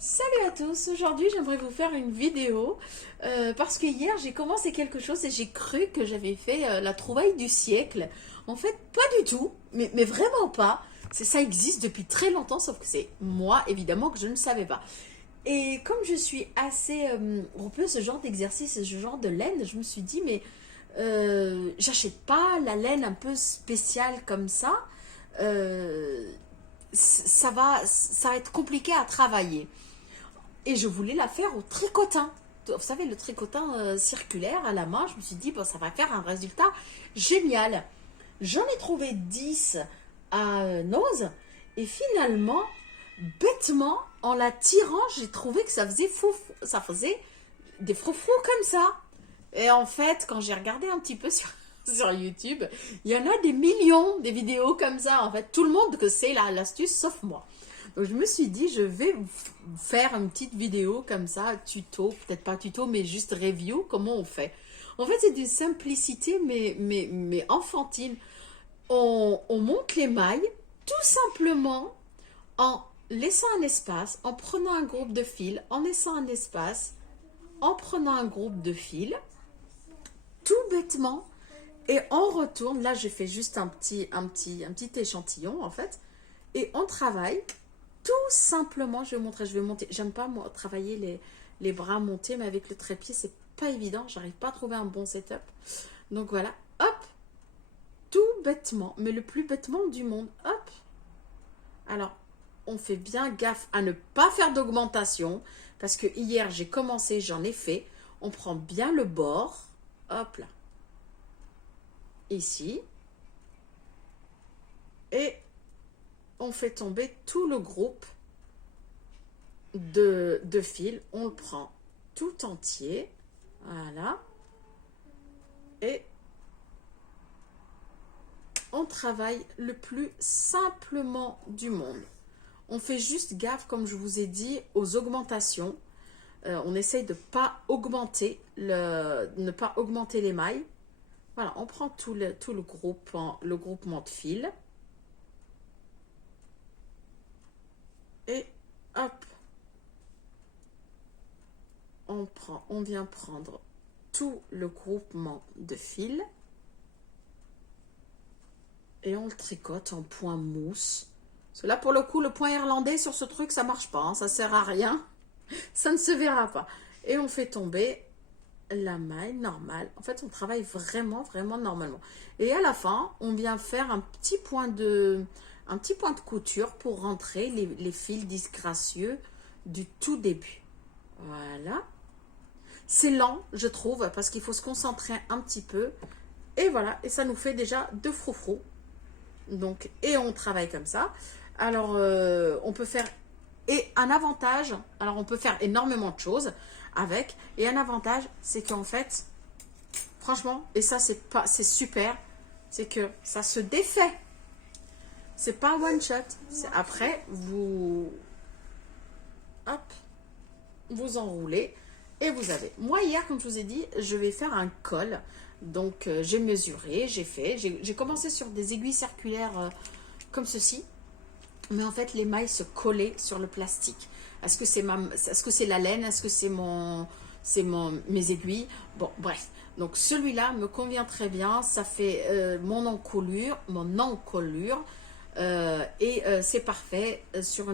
Salut à tous, aujourd'hui j'aimerais vous faire une vidéo parce que hier j'ai commencé quelque chose et j'ai cru que j'avais fait la trouvaille du siècle. En fait, pas du tout, mais vraiment pas. Ça existe depuis très longtemps, sauf que c'est moi évidemment que je ne savais pas. Et comme je suis assez un peu ce genre d'exercice, ce genre de laine, je me suis dit mais j'achète pas la laine un peu spéciale comme ça. Euh, ça va être compliqué à travailler. Et je voulais la faire au tricotin. Vous savez, le tricotin circulaire à la main, je me suis dit, bon, ça va faire un résultat génial. J'en ai trouvé 10 à Noz. Et finalement, bêtement, en la tirant, j'ai trouvé que ça faisait des froufrous comme ça. Et en fait, quand j'ai regardé un petit peu sur YouTube, il y en a des millions des vidéos comme ça. En fait, tout le monde que c'est l'astuce, sauf moi. Donc, je me suis dit, je vais faire une petite vidéo comme ça, tuto, peut-être pas tuto, mais juste review, comment on fait. En fait, c'est d'une simplicité, mais enfantine. On monte les mailles, tout simplement, en laissant un espace, en prenant un groupe de fils, en laissant un espace, en prenant un groupe de fils, tout bêtement, et on retourne. Là, j'ai fait juste un petit échantillon, en fait, et on travaille. Tout simplement, je vais montrer, je vais monter. J'aime pas moi travailler les bras montés, mais avec le trépied, c'est pas évident. J'arrive pas à trouver un bon setup. Donc voilà, hop, tout bêtement, mais le plus bêtement du monde, hop. Alors, on fait bien gaffe à ne pas faire d'augmentation, parce que hier j'ai commencé, j'en ai fait. On prend bien le bord, hop là, ici, et on fait tomber tout le groupe de fils. On le prend tout entier. Voilà. Et on travaille le plus simplement du monde. On fait juste gaffe, comme je vous ai dit, aux augmentations. On essaye de ne pas augmenter les mailles. Voilà, on prend tout le groupement de fils. Et hop, on vient prendre tout le groupement de fils et on le tricote en point mousse. Parce que là, pour le coup, le point irlandais sur ce truc, ça marche pas, hein, ça sert à rien, ça ne se verra pas. Et on fait tomber la maille normale. En fait, on travaille vraiment, vraiment normalement. Et à la fin, on vient faire un petit point de couture pour rentrer les fils disgracieux du tout début. Voilà. C'est lent, je trouve, parce qu'il faut se concentrer un petit peu. Et voilà, et ça nous fait déjà deux froufrous. Donc, et on travaille comme ça. Alors, on peut faire... Et un avantage, alors on peut faire énormément de choses avec. Et un avantage, c'est qu'en fait, franchement, et ça c'est super, c'est que ça se défait. C'est pas one shot. Après, hop, vous enroulez et vous avez. Moi hier, comme je vous ai dit, je vais faire un col. Donc j'ai mesuré, j'ai commencé sur des aiguilles circulaires comme ceci. Mais en fait, les mailles se collaient sur le plastique. Est-ce que c'est la laine? Est-ce que mes aiguilles? Bon, bref. Donc celui-là me convient très bien. Ça fait mon encolure, c'est parfait sur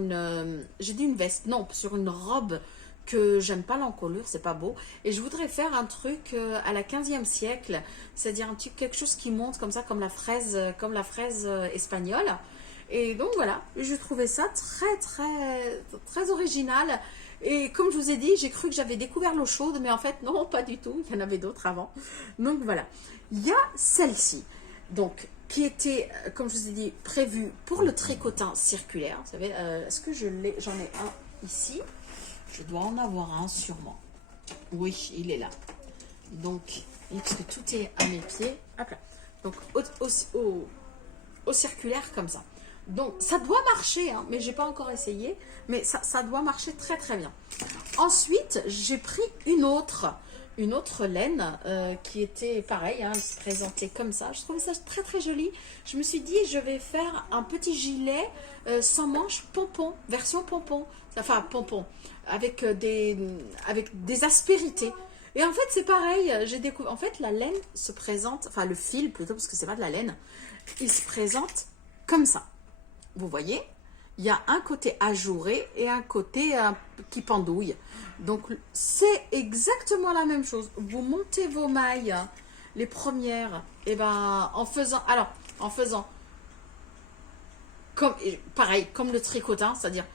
j'ai dit une veste, non, sur une robe que j'aime pas l'encolure, c'est pas beau. Et je voudrais faire un truc à la 15e siècle, c'est-à-dire quelque chose qui monte comme ça, comme la fraise espagnole. Et donc voilà, je trouvais ça très très très original. Et comme je vous ai dit, j'ai cru que j'avais découvert l'eau chaude, mais en fait non, pas du tout. Il y en avait d'autres avant. Donc voilà, il y a celle-ci, donc qui était, comme je vous ai dit, prévue pour le tricotin circulaire. Vous savez, est-ce que j'en ai un ici? Je dois en avoir un sûrement. Oui, il est là. Donc, parce que tout est à mes pieds. Hop là. Donc au circulaire comme ça. Donc ça doit marcher, hein, mais j'ai pas encore essayé, mais ça doit marcher très très bien. Ensuite, j'ai pris une autre une autre laine qui était pareil, hein, elle se présentait comme ça. Je trouvais ça très très joli. Je me suis dit, je vais faire un petit gilet sans manches pompon, version pompon, enfin pompon, avec des aspérités. Et en fait, c'est pareil, j'ai découvert. En fait, la laine se présente, enfin le fil plutôt, parce que c'est pas de la laine, il se présente comme ça. Vous voyez, il y a un côté ajouré et un côté qui pendouille. Donc, c'est exactement la même chose. Vous montez vos mailles, les premières, et ben, en faisant comme, pareil, comme le tricotin, c'est-à-dire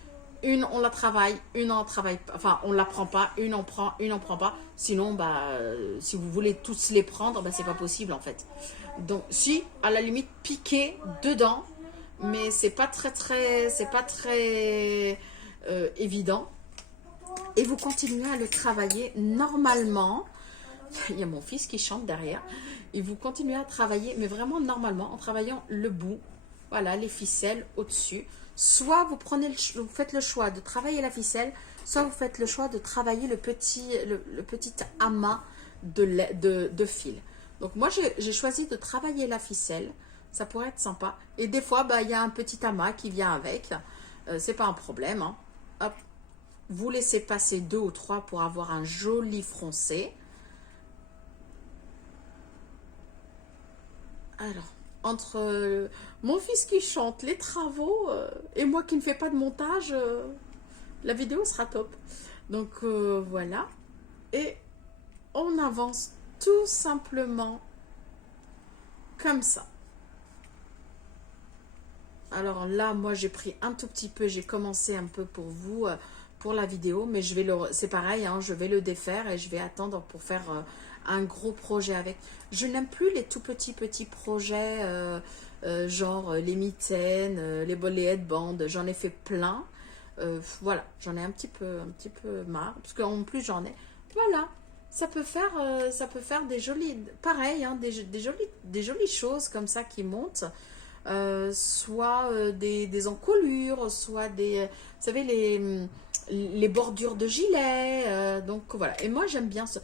une on la travaille, une on travaille pas, enfin on la prend pas, une on prend, une on prend pas. Sinon, bah, si vous voulez tous les prendre, bah, c'est pas possible en fait. Donc, si, à la limite, piquer dedans, mais c'est pas très évident. Et vous continuez à le travailler normalement. Il y a mon fils qui chante derrière. Et vous continuez à travailler, mais vraiment normalement, en travaillant le bout, voilà, les ficelles au-dessus. Soit vous faites le choix de travailler la ficelle, soit vous faites le choix de travailler le petit amas de fil. Donc moi, j'ai choisi de travailler la ficelle. Ça pourrait être sympa. Et des fois, bah, il y a un petit amas qui vient avec. C'est pas un problème, hein. Hop. Vous laissez passer 2 ou 3 pour avoir un joli froncé. Alors, entre mon fils qui chante, les travaux et moi qui ne fais pas de montage, la vidéo sera top. Donc voilà. Et on avance tout simplement comme ça. Alors là, moi j'ai pris un tout petit peu, j'ai commencé un peu pour vous, pour la vidéo, mais c'est pareil, hein, je vais le défaire et je vais attendre pour faire un gros projet avec. Je n'aime plus les tout petits projets, genre les mitaines, les headbands, j'en ai fait plein. Voilà, j'en ai un petit peu marre, parce qu'en plus j'en ai. Voilà, ça peut faire des jolies, pareil, hein, des jolies choses comme ça qui montent. Soit des encolures, soit vous savez, les bordures de gilet. Donc voilà. Et moi, j'aime bien ça.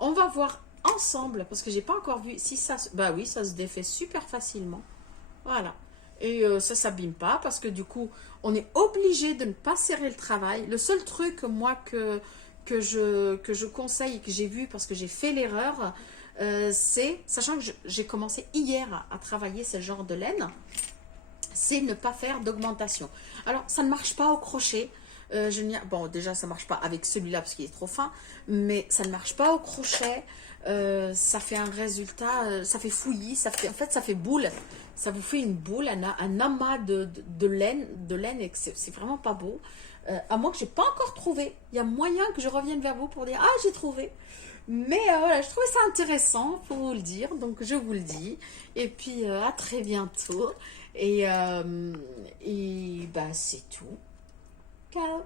On va voir ensemble, parce que j'ai pas encore vu si ça. Bah oui, ça se défait super facilement. Voilà. Et ça s'abîme pas, parce que du coup, on est obligé de ne pas serrer le travail. Le seul truc, moi, que je conseille et que j'ai vu, parce que j'ai fait l'erreur, c'est, sachant que j'ai commencé hier à travailler ce genre de laine, c'est ne pas faire d'augmentation. Alors, ça ne marche pas au crochet. Bon, déjà, ça ne marche pas avec celui-là parce qu'il est trop fin, mais ça ne marche pas au crochet. Ça fait un résultat, ça fait fouillis, en fait, ça fait boule. Ça vous fait une boule, un amas de laine, et c'est vraiment pas beau. À moins que j'ai pas encore trouvé. Il y a moyen que je revienne vers vous pour dire « Ah, j'ai trouvé !» Mais voilà, je trouvais ça intéressant pour vous le dire, donc je vous le dis. Et puis à très bientôt. Et bah c'est tout. Ciao.